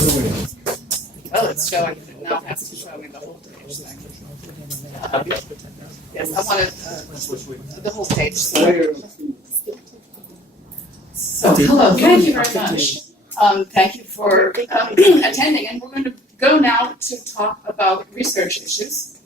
Oh, it's showing, it now has to show me the whole page thing. Yes, I wanted the whole page. So, hello, thank you very much. Thank you for attending, and we're going to go now to talk about research issues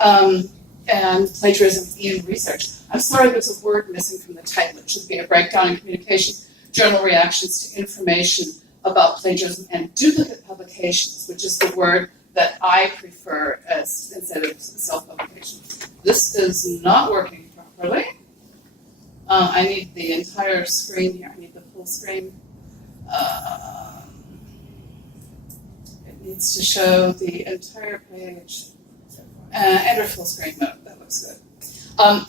and plagiarism in research. I'm sorry there's a word missing from the title. It should be a breakdown in communication, journal reactions to information about plagiarism and duplicate publications, which is the word that I prefer as instead of self-publication. This is not working properly. I need the entire screen here. I need the full screen. It needs to show the entire page. Enter full screen mode. That looks good.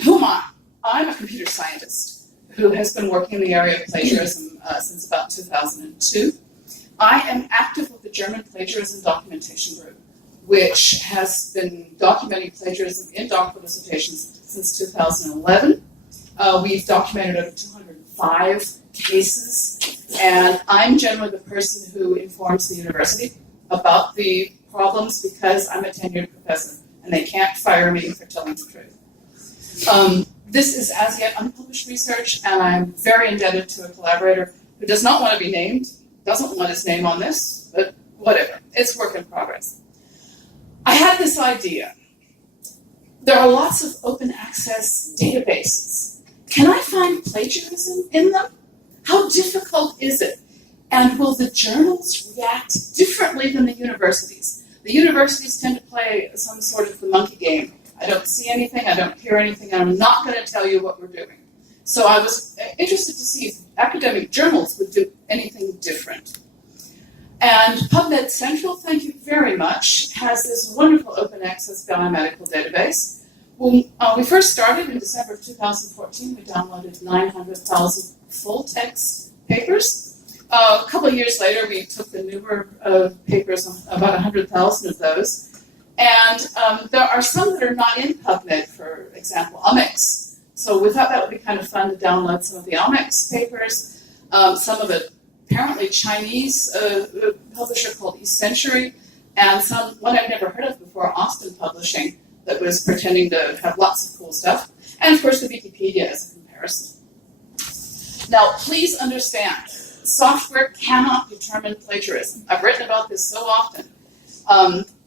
Who am I? I'm a computer scientist who has been working in the area of plagiarism since about 2002. I am active with the German Plagiarism Documentation Group, which has been documenting plagiarism in doctoral dissertations since 2011. We've documented over 205 cases, and I'm generally the person who informs the university about the problems because I'm a tenured professor, and they can't fire me for telling the truth. This is as yet unpublished research, and I'm very indebted to a collaborator who does not want to be named, doesn't want his name on this, but whatever, it's work in progress. I had this idea. There are lots of open access databases. Can I find plagiarism in them? How difficult is it? And will the journals react differently than the universities? The universities tend to play some sort of the monkey game. I don't see anything, I don't hear anything, and I'm not going to tell you what we're doing. So I was interested to see if academic journals would do anything different. And PubMed Central, thank you very much, has this wonderful open access biomedical database. When we first started in December of 2014, we downloaded 900,000 full-text papers. A couple of years later, we took the newer papers, about 100,000 of those. And there are some that are not in PubMed, for example, omics. So we thought that would be kind of fun to download some of the omics papers. Some of the apparently Chinese publisher called eCentury, and one I've never heard of before, Austin Publishing, that was pretending to have lots of cool stuff. And of course the Wikipedia as a comparison. Now please understand, software cannot determine plagiarism. I've written about this so often.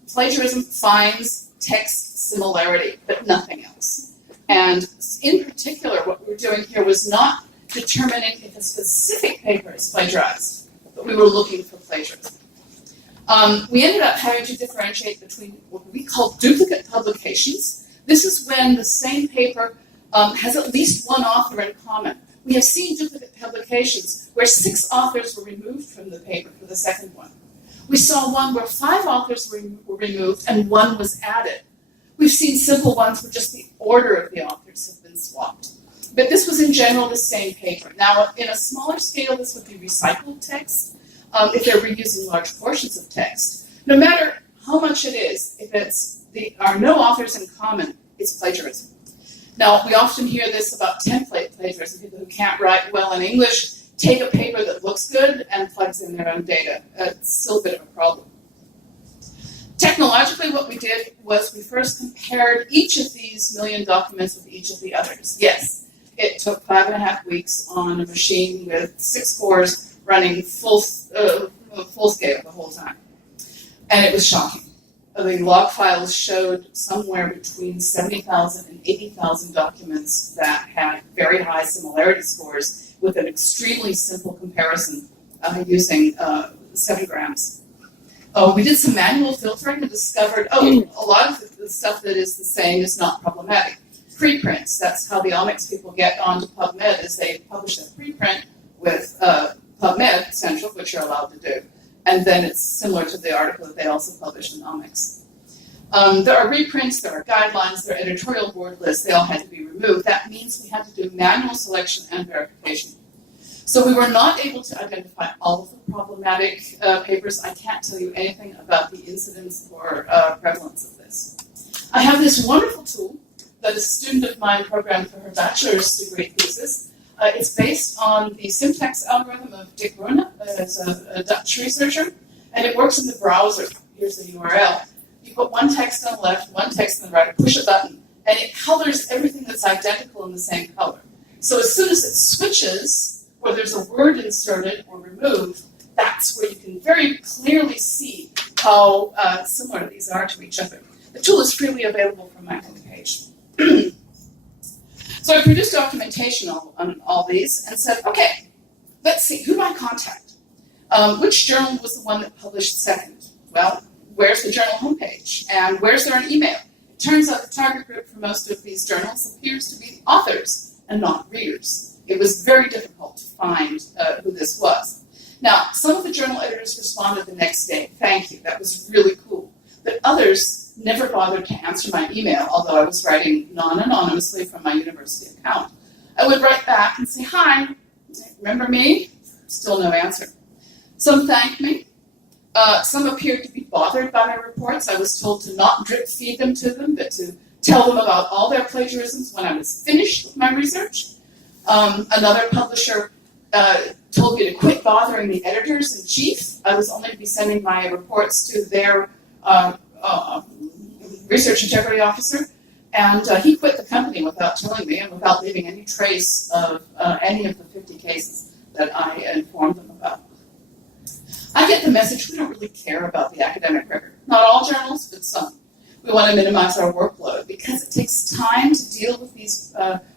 Plagiarism finds text similarity, but nothing else. And in particular, what we were doing here was not determining if a specific paper is plagiarized, but we were looking for plagiarism. We ended up having to differentiate between what we call duplicate publications. This is when the same paper has at least one author in common. We have seen duplicate publications where 6 authors were removed from the paper for the second one. We saw one where 5 authors were removed and 1 was added. We've seen simple ones where just the order of the authors have been swapped. But this was in general the same paper. Now, in a smaller scale, this would be recycled text. If they're reusing large portions of text. No matter how much it is, if there are no authors in common, it's plagiarism. Now, we often hear this about template plagiarism. People who can't write well in English take a paper that looks good and plugs in their own data. It's still a bit of a problem. Technologically, what we did was we first compared each of these million documents with each of the others. Yes, it took 5.5 weeks on a machine with 6 cores running full scale the whole time. And it was shocking. The log files showed somewhere between 70,000 and 80,000 documents that had very high similarity scores with an extremely simple comparison using 7 grams. We did some manual filtering and discovered, a lot of the stuff that is the same is not problematic. Preprints, that's how the omics people get onto PubMed, is they publish a preprint with PubMed Central, which you're allowed to do. And then it's similar to the article that they also published in omics. There are reprints, there are guidelines, there are editorial board lists, they all had to be removed. That means we had to do manual selection and verification. So we were not able to identify all of the problematic papers. I can't tell you anything about the incidence or prevalence of this. I have this wonderful tool that a student of mine programmed for her bachelor's degree thesis. It's based on the syntax algorithm of Dick Bruna, as a Dutch researcher. And it works in the browser. Here's the URL. You put one text on the left, one text on the right, push a button, and it colors everything that's identical in the same color. So as soon as it switches, where there's a word inserted or removed, that's where you can very clearly see how similar these are to each other. The tool is freely available from my homepage. So I produced documentation on all these and said, okay, let's see, who do I contact? Which journal was the one that published second? Well, where's the journal homepage? And where's there an email? It turns out the target group for most of these journals appears to be authors and not readers. It was very difficult to find who this was. Now, some of the journal editors responded the next day, thank you, that was really cool. But others never bothered to answer my email, although I was writing non-anonymously from my university account. I would write back and say, hi, remember me? Still no answer. Some thanked me. Some appeared to be bothered by my reports. I was told to not drip feed them to them, but to tell them about all their plagiarisms when I was finished with my research. Another publisher told me to quit bothering the editors-in-chief. I was only to be sending my reports to their research integrity officer, and he quit the company without telling me and without leaving any trace of any of the 50 cases that I informed them about. I get the message we don't really care about the academic record. Not all journals, but some. We want to minimize our workload because it takes time to deal with these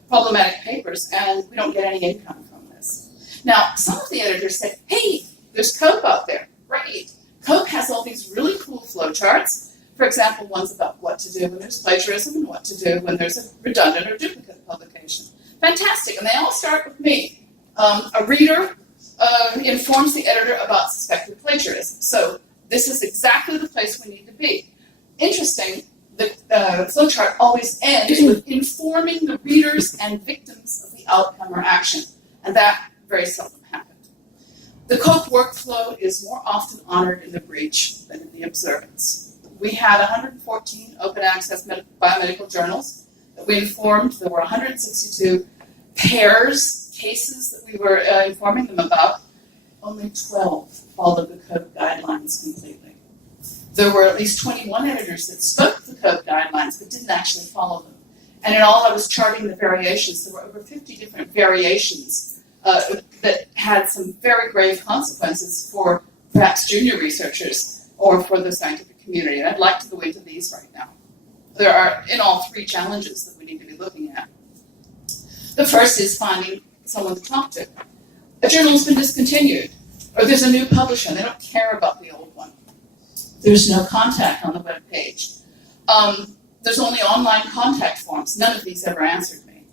problematic papers, and we don't get any income from this. Now, some of the editors said, hey, there's COPE out there. Great. COPE has all these really cool flowcharts. For example, one's about what to do when there's plagiarism and what to do when there's a redundant or duplicate publication. Fantastic. And they all start with me. A reader informs the editor about suspected plagiarism. So this is exactly the place we need to be. Interesting, the flowchart always ends with informing the readers and victims of the outcome or action. And that very seldom happens. The COPE workflow is more often honored in the breach than in the observance. We had 114 open access biomedical journals that we informed. There were 162 cases that we were informing them about. Only 12 followed the COPE guidelines completely. There were at least 21 editors that spoke the COPE guidelines but didn't actually follow them. And in all, I was charting the variations. There were over 50 different variations that had some very grave consequences for perhaps junior researchers or for the scientific community. And I'd like to go into these right now. There are, in all, 3 challenges that we need to be looking at. The first is finding someone to talk to. A journal's been discontinued, or there's a new publisher, and they don't care about the old one. There's no contact on the web page. There's only online contact forms. None of these ever answered me.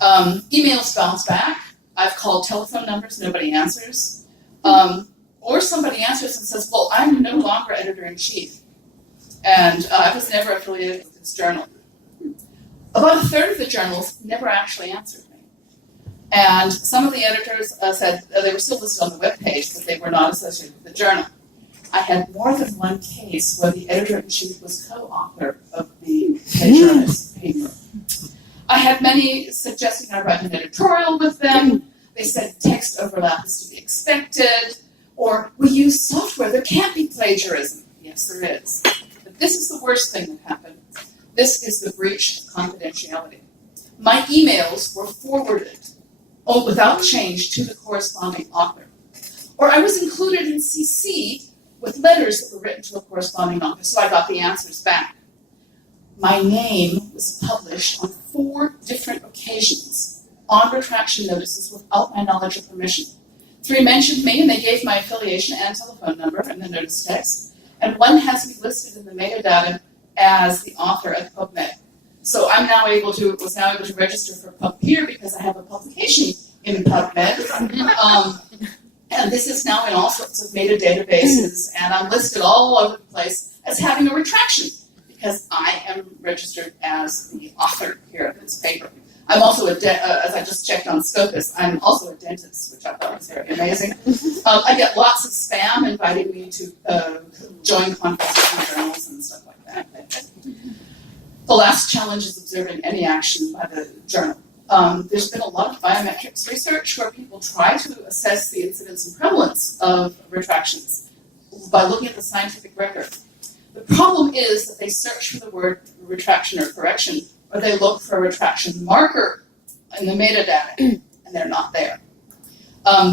Emails bounce back. I've called telephone numbers, nobody answers. Or somebody answers and says, well, I'm no longer editor-in-chief, and I was never affiliated with this journal. About a third of the journals never actually answered me. And some of the editors said they were still listed on the web page, but they were not associated with the journal. I had more than one case where the editor-in-chief was co-author of the plagiarized paper. I had many suggesting I write an editorial with them. They said text overlap is to be expected, or we use software, there can't be plagiarism. Yes, there is. But this is the worst thing that happened. This is the breach of confidentiality. My emails were forwarded, without change, to the corresponding author. Or I was included in CC with letters that were written to a corresponding author, so I got the answers back. My name was published on 4 different occasions on retraction notices without my knowledge or permission. 3 mentioned me, and they gave my affiliation and telephone number in the notice text, and 1 has me listed in the metadata as the author at PubMed. So I'm now was now able to register for PubPeer because I have a publication in PubMed. And this is now in all sorts of metadatabases, and I'm listed all over the place as having a retraction because I am registered as the author here of this paper. I'm also as I just checked on Scopus, I'm also a dentist, which I thought was very amazing. I get lots of spam inviting me to join conferences and journals and stuff like that. The last challenge is observing any action by the journal. There's been a lot of biometrics research where people try to assess the incidence and prevalence of retractions. by looking at the scientific record. The problem is that they search for the word retraction or correction, or they look for a retraction marker in the metadata, and they're not there.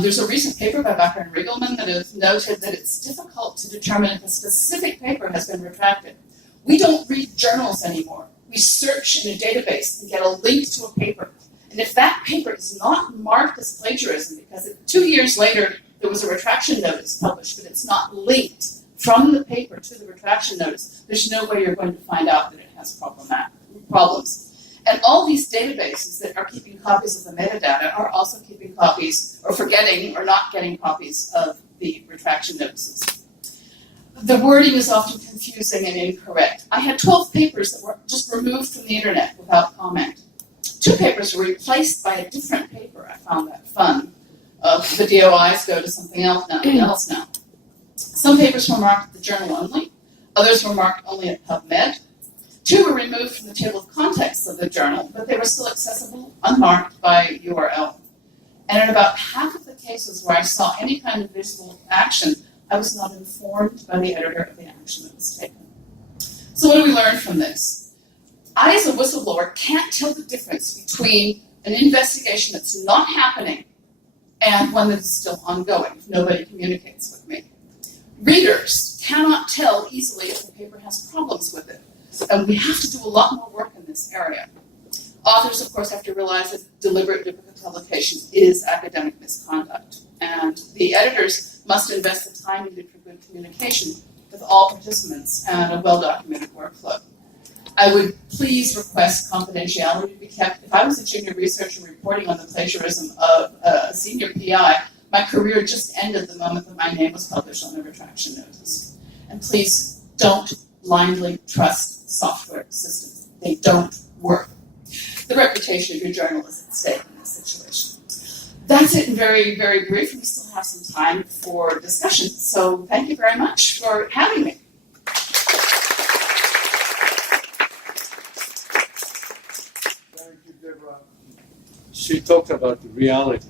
There's a recent paper by Bakker and Riegelman that has noted that it's difficult to determine if a specific paper has been retracted. We don't read journals anymore. We search in a database and get a link to a paper. And if that paper is not marked as plagiarism, because 2 years later there was a retraction notice published, but it's not linked from the paper to the retraction notice, there's no way you're going to find out that it has problems. And all these databases that are keeping copies of the metadata are also keeping copies, or forgetting or not getting copies of the retraction notices. The wording is often confusing and incorrect. I had 12 papers that were just removed from the internet without comment. 2 papers were replaced by a different paper. I found that fun. The DOIs go to something else now. Some papers were marked at the journal only. Others were marked only at PubMed. 2 were removed from the table of contents of the journal, but they were still accessible, unmarked by URL. And in about half of the cases where I saw any kind of visible action, I was not informed by the editor of the action that was taken. So what do we learn from this? I, as a whistleblower, can't tell the difference between an investigation that's not happening and one that's still ongoing if nobody communicates with me. Readers cannot tell easily if the paper has problems with it. And we have to do a lot more work in this area. Authors, of course, have to realize that deliberate duplicate publication is academic misconduct. And the editors must invest the time needed for good communication with all participants and a well-documented workflow. I would please request confidentiality to be kept. If I was a junior researcher reporting on the plagiarism of a senior PI, my career just ended the moment that my name was published on the retraction notice. And please don't blindly trust software systems. They don't work. The reputation of your journal is at stake in this situation. That's it in very, very brief. We still have some time for discussion. So thank you very much for having me. Thank you, Debora. She talked about the reality.